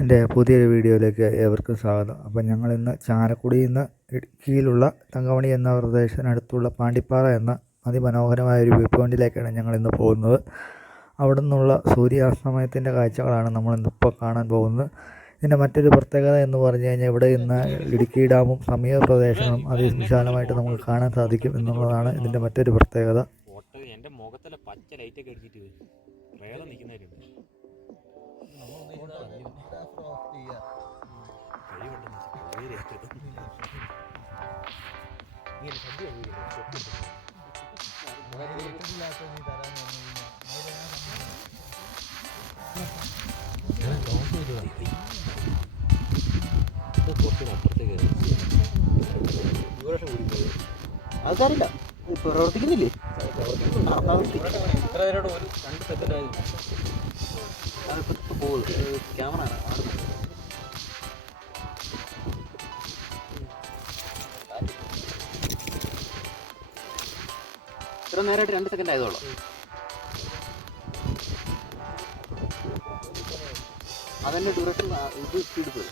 എൻ്റെ പുതിയൊരു വീഡിയോയിലേക്ക് ഏവർക്കും സ്വാഗതം. അപ്പം ഞങ്ങളിന്ന് ചാലക്കുടിയിൽ നിന്ന് ഇടുക്കിയിലുള്ള തങ്കമണി എന്ന പ്രദേശത്തിനടുത്തുള്ള പാണ്ടിപ്പാറ എന്ന അതിമനോഹരമായ ഒരു വ്യൂ പോയിൻറ്റിലേക്കാണ് ഞങ്ങളിന്ന് പോകുന്നത്. അവിടെ നിന്നുള്ള സൂര്യാസ്തമയത്തിൻ്റെ കാഴ്ചകളാണ് നമ്മളിന്നിപ്പോൾ കാണാൻ പോകുന്നത്. ഇതിൻ്റെ മറ്റൊരു പ്രത്യേകത എന്ന് പറഞ്ഞു കഴിഞ്ഞാൽ ഇവിടെ ഇന്ന് ഇടുക്കി ഡാമും സമീപ പ്രദേശങ്ങളും അതിവിശാലമായിട്ട് നമുക്ക് കാണാൻ സാധിക്കും എന്നുള്ളതാണ് ഇതിൻ്റെ മറ്റൊരു പ്രത്യേകത. എൻ്റെ മുഖത്തിലെ പച്ച ലൈറ്റൊക്കെ അടിച്ചിട്ട് പ്രേതം നിൽക്കുന്നവരുണ്ട്. അതറിയില്ല, പ്രവർത്തിക്കുന്നില്ലേ? ക്യാമറ ഇത്ര നേരമായിട്ട് 2 സെക്കൻഡ് ആയതോളൂ. അതെന്നെ ഡ്യൂറേഷൻ ഇത് സ്പീഡ് പോയി.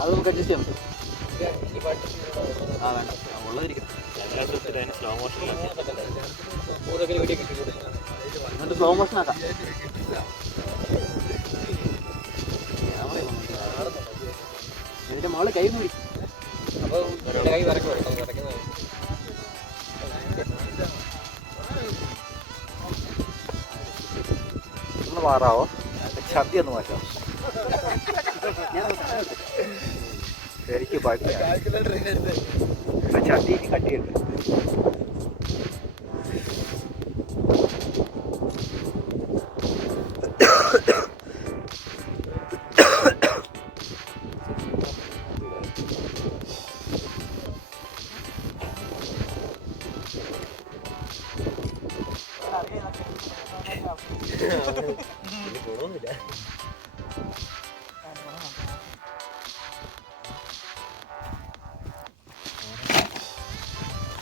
അത് നമുക്ക് അഡ്ജസ്റ്റ് ചെയ്യാൻ പറ്റും. വേണ്ട, ഉള്ളതിരിക്കും. എന്നിട്ട് സ്ലോ മോഷൻ ആക്കാം. ഇതിന്റെ മോള് കൈ മൂടി ഒന്ന് മാറാവോ? ഛർദി ഒന്ന് മാറ്റാം. ശരിക്കും ഛർദി കട്ടിയുണ്ട്.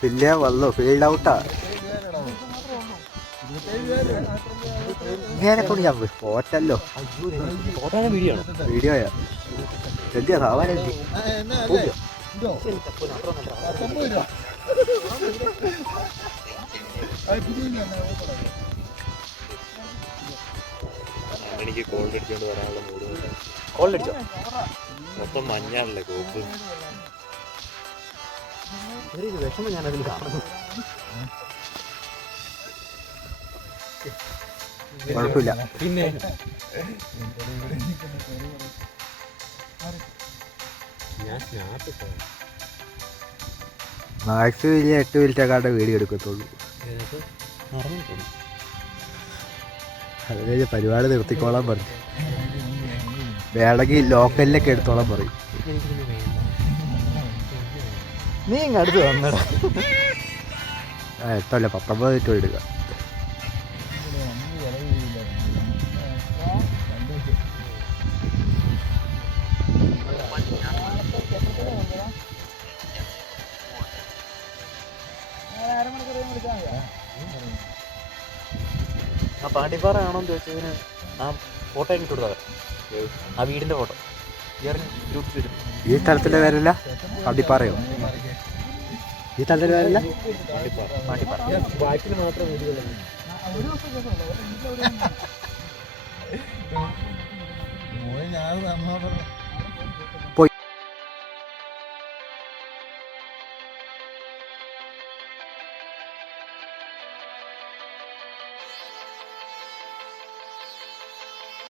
പിന്നെ വന്നു ഫീൽഡ് ഔട്ടാ. ഇങ്ങനെ കൊണ്ട് ഞാൻ പോറ്റല്ലോ. വീഡിയോയാ എന്തിയാ സാവാന എനിക്ക് കോൾഡ് അടിച്ചുകൊണ്ട് വരാനുള്ള മൂഡ്. കോൾഡ് അടിച്ചോ? മൊത്തം മഞ്ഞാണല്ലേ കോപ്പ്. ഒരു വിഷമം ഞാനതിൽ കാണുന്നു. കുഴപ്പമില്ല. പിന്നെ മാക്സിമം 8 മിനിറ്റൊക്കെ വീഡിയോ എടുക്കത്തുള്ളൂ. അത് കഴിഞ്ഞ് പരിപാടി നിർത്തിക്കോളാൻ പറഞ്ഞു. വേണമെങ്കിൽ ലോക്കലിലൊക്കെ എടുത്തോളാൻ പറയും. നീ ഇങ്ങ് അടുത്ത് വന്നടാ. 8 അല്ല 19 മിനിറ്റ് എടുക്കുക. ആ പാണ്ടിപ്പാറ ആണോന്ന് ചോദിച്ചതിന് ആ ഫോട്ടോ ഇട്ട് കൊടുത്താൽ ആ വീടിൻ്റെ ഫോട്ടോ ഈ സ്ഥലത്തിൻ്റെ പേരല്ല പാണ്ടിപ്പാറയോ? ഈ സ്ഥലത്തിൻ്റെ പേരല്ല പാണ്ടിപ്പാറ. ബാക്കിൽ മാത്രം ഞാൻ